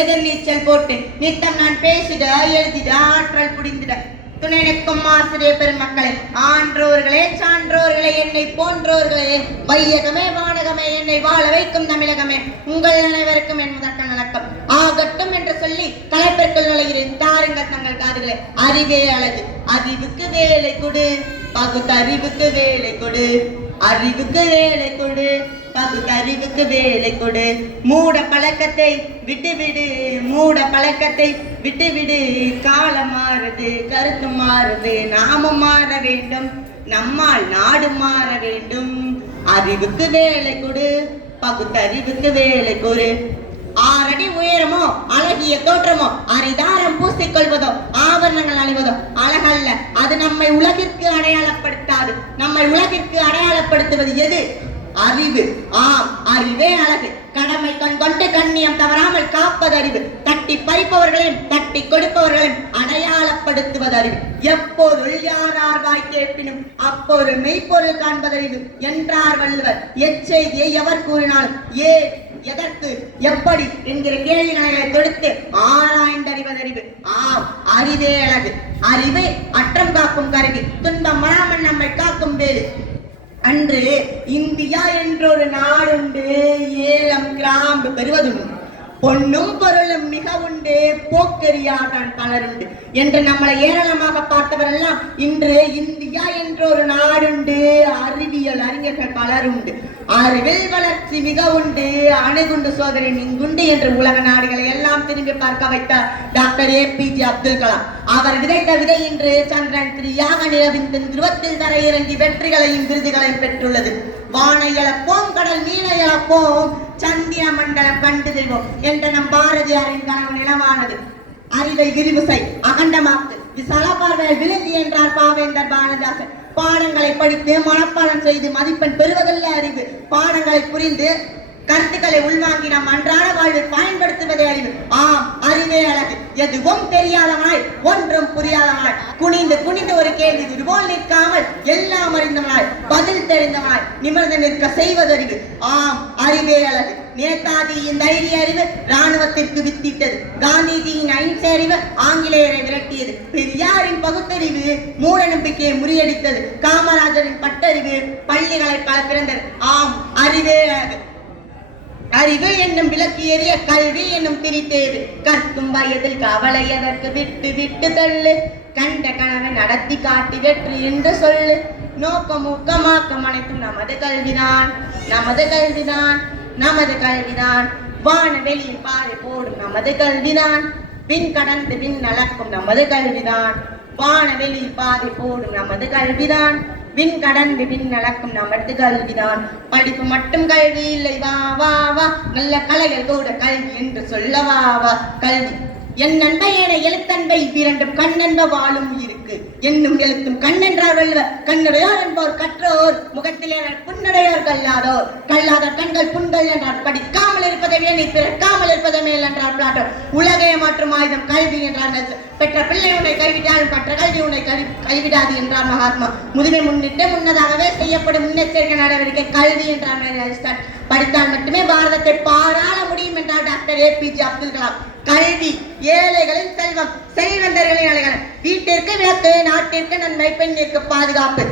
எதிர்நீச்சல் போட்டு நித்தம் நான் பேசிட எழுதிட ஆற்றல் புடிந்திட துணைக்கும் ஆசிரியர் பெருமக்களே, ஆன்றோர்களே, சான்றோர்களே, என்னை போன்றோர்களே, வையகமே வானகமே, என்னை வாழ வைக்கும் தமிழகமே, உங்கள் அனைவருக்கும் என் முதற்க வணக்கம் ஆகட்டும் என்று சொல்லி கலைப்பிற்குள் நுழைகிறேன். தாருங்கள் தங்கள் காதுகளை. அறிவே அழகு, அறிவுக்கு வேலை கொடு, பகுத்தறிவுக்கு வேலை கொடு, அறிவுக்கு வேலை கொடு, பகுத்தறிவுக்கு வேலை கொடு, மூட பழக்கத்தை விட்டுவிடு, மூட பழக்கத்தை விட்டுவிடு, காலம் மாறுது, கருத்து மாறுது, நாமும் மாற வேண்டும், நம்மால் நாடு மாற வேண்டும். அறிவுக்கு வேலை கொடு, பகுத்தறிவுக்கு வேலை கொடு. 6 அடி உயரமோ அழகிய தோற்றமோ அரிதாரம் பூசிக்கொள்வதோ ஆபரணங்கள் அணிவதோ அழகல்ல. அது நம்மை உலகிற்கு அடையாளப்படுத்தாது. நம்மை உலகிற்கு அடையாளப்படுத்துவது எது? அறிவு. ஆம், அறிவே அழகு. கடமை கண் கொண்டு கண்ணியம் தவறாமல் காப்பது அறிவு. தட்டி பறிப்பவர்களையும் தட்டி கொடுப்பவர்களையும் அடையாளப்படுத்துவது அறிவு. எப்பொருள் யாரார் வாய் கேட்பினும் அப்பொருள் மெய்ப்பொருள் காண்பதறிவு என்றார் வள்ளுவர். எச்செய்தியை எவர் கூறினாலும் ஏன், எதற்கு, எப்படி என்கிற கேள்விகளை தொடுத்து ஆராய்ந்தறிவதறிவு. ஆம், அறிவே அழகு. அறிவை அற்றம் காக்கும் கருவி, துன்பம் வராமல் நம்மை காக்கும் வேலு. அன்று இந்தியா என்றொரு நாடுண்டு, ஏலம் கிராம்பு பெறுவதுண்டு, பொன்னும் பொருளும் மிக உண்டு, போக்கரியாதான் பலருண்டு என்று நம்மளை ஏராளமாக பார்த்தவரெல்லாம் இன்று இந்தியா என்றொரு நாடுண்டு, அறிவியல் அறிஞர்கள் பலருண்டு, அறிவில் வளர்ச்சி மிக உண்டு, அணுகுண்டு சோதனை இங்குண்டு என்று உலக நாடுகளை எல்லாம் திரும்பி பார்க்க வைத்தார் டாக்டர் APJ அப்துல் கலாம். அவர் விதைத்த விதை இன்று சந்திரன் 3யாக நிலவின் துருவத்தில் தர இறங்கி வெற்றிகளையும் விருதுகளையும் பெற்றுள்ளது. வானை இழப்போம், கடல் மீனை இழப்போம், சந்திர மண்டலம் கண்டு தெய்வோம் என்ற நம் பாரதியாரின் கனவு நிலமானது. அறிவை விரிவு செய், அகண்டமாக்கு, விசால பார்வையில் விழுந்தி என்றார் பாவேந்தர் பாரதிதாசன். பாடங்களை படித்து மனப்பாடம் செய்து மதிப்பெண் பெறுவதல்ல அறிவு. பாடங்களை புரிந்து கருத்துக்களை உள்வாங்கி நாம் அன்றாட வாழ்வில் பயன்படுத்துவதே அறிவு. ஆம், அறிவே அழகு. எதுவும் தெரியாதவனாய் ஒன்றும் புரியாதவனாய் குனிந்து குனிந்து ஒரு கேள்வி இதுபோல் நிற்காமல் எல்லாம் அறிந்தவனாய் பதில் தெரிந்தவனாய் நிமிர்ந்து நிற்க செய்வதறிவு. ஆம், அறிவே அழகு. நேதாஜியின் தைரிய அறிவு ராணுவத்திற்கு வித்திட்டது. காந்திஜியின் அಹಿಂசை அறிவு ஆங்கிலேயரை விரட்டியது. பெரியாரின் பகுத்தறிவு மூட நம்பிக்கையை முறியடித்தது. காமராஜரின் பட்டறிவு பள்ளிகளை பல பிறந்தது. ஆம், அறிவே அழகு. அறிவு என்னும் விளக்கு எறிய கல்வி என்னும் திரித்தேவு. கற்கும் வயதில் கவலை எதற்கு, விட்டு விட்டு தள்ளு, கண்ட கனவை நடத்தி காட்டி வெற்றி என்று சொல்லு. நோக்கம் ஊக்கமாக்கம் அனைத்தும் நமது கல்விதான், நமது கல்விதான், நமது கல்விதான். வான வெளியில் பாறை போடும் நமது கல்விதான், பின் கடந்து பின் நடக்கும் நமது கல்விதான். வான வெளியில் பாதை போடும் நமது கல்விதான், பின் கடந்து பின் நடக்கும் நமது கல்விதான். படிப்பு மட்டும் கல்வி இல்லை, வா வா வா, நல்ல கலைகள் கூட கல்வி என்று சொல்ல வா வா. கல்வி என் நண்பை என எழுத்தன்பை இரண்டும் கண்ணென்ப வாழும் இருக்கு என்னும் எழுத்தும் கண்ணென்றார் வள்ளுவர். கண்ணுடையோர் என்போர் கற்றோர், முகத்திலே புண்ணுடையோர் கல்லாதோர், கல்லாதோர் கண்கள் புண்கள் என்றார். படிக்காமல் இருப்பதை வேணி பிறக்காமல் இருப்பதை மேல் என்றார் பிளாட்டோ. உலகைய மாற்றும் ஆயுதம் கல்வி என்றார். பெற்ற பிள்ளை உன்னை கைவிட்டாலும் பற்ற கல்வி உன்னை கைவிடாது என்றார் மகாத்மா. முதுமை முன்னிட்டு முன்னதாகவே செய்யப்படும் முன்னெச்சரிக்கை நடவடிக்கை கல்வி என்றார். படித்தால் மட்டுமே பாரதத்தை பாராள முடியும் என்றார் டாக்டர் APJ அப்துல் கலாம். கல்வி ஏழைகளின் செல்வம், செல்வந்தர்களின் அழகன். வீட்டிற்கு விளக்கு, நாட்டிற்கு நன்மை, பெண்ணிற்கு பாதுகாப்பு.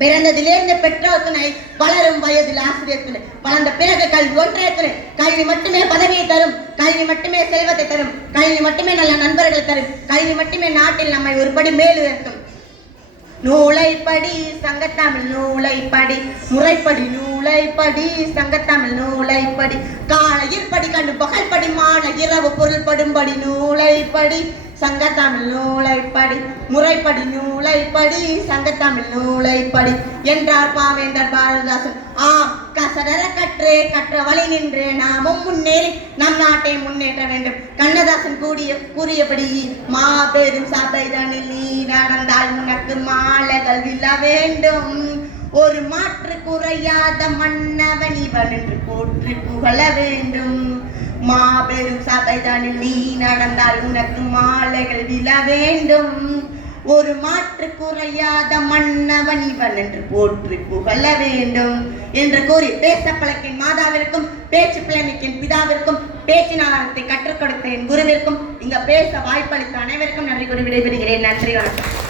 பிறந்ததிலிருந்து பெற்றோர் துணை, வளரும் வயதில் ஆசிரியர் துணை, வளர்ந்த பிறகு கல்வி ஒன்றே துணை. கல்வி மட்டுமே பதவியை தரும், கல்வி மட்டுமே செல்வத்தை தரும், கல்வி மட்டுமே நல்ல நண்பர்கள் தரும், கல்வி மட்டுமே நாட்டில் நம்மை ஒருபடி மேல் உயர்த்தும். நூலைப்படி சங்கத்தமிழ் நூலைப்படி, முறைப்படி நூலைப்படி சங்கத்தமிழ் நூலைப்படி, காலையில் படி கண்டு பகல் படி, மான இரவு பொருள் படும்படி நூலைப்படி சங்கத்தமிழ் நூலைப்படி, முறைப்படி நூலைப்படி சங்கத்தமிழ் நூலைப்படி என்றார் பாவேந்தர் பாரதிதாசன். ஆம், கசடர கற்றே கற்ற வழி நின்று நாமும் முன்னேறி நம் நாட்டை முன்னேற்ற வேண்டும். கண்ணதாசன் கூறியபடி மாபெரும் சபைதனில் நீ நடந்தால் உனக்கு மாலைகள் விழ வேண்டும். ஒரு மாற்று குறையாத மன்னவன் இவன் என்று போற்றி புகழ வேண்டும். மாபெரும் சபைதனில் நீ நடந்தால் உனக்கு மாலைகள் விழ வேண்டும். ஒரு மாற்று குறையாத மன்னவன் இவன் என்று போற்றி புகழ வேண்டும் என்று கூறி பேச பழக்கின் மாதாவிற்கும் பேச்சு பிள்ளைமிக்க என் பிதாவிற்கும் பேச்சின் ஆதாரத்தை கற்றுக் கொடுத்த என் குருவிற்கும் இங்க பேச வாய்ப்பளித்த அனைவருக்கும் நன்றி கூறி விடைபெறுகிறேன். நன்றி, வணக்கம்.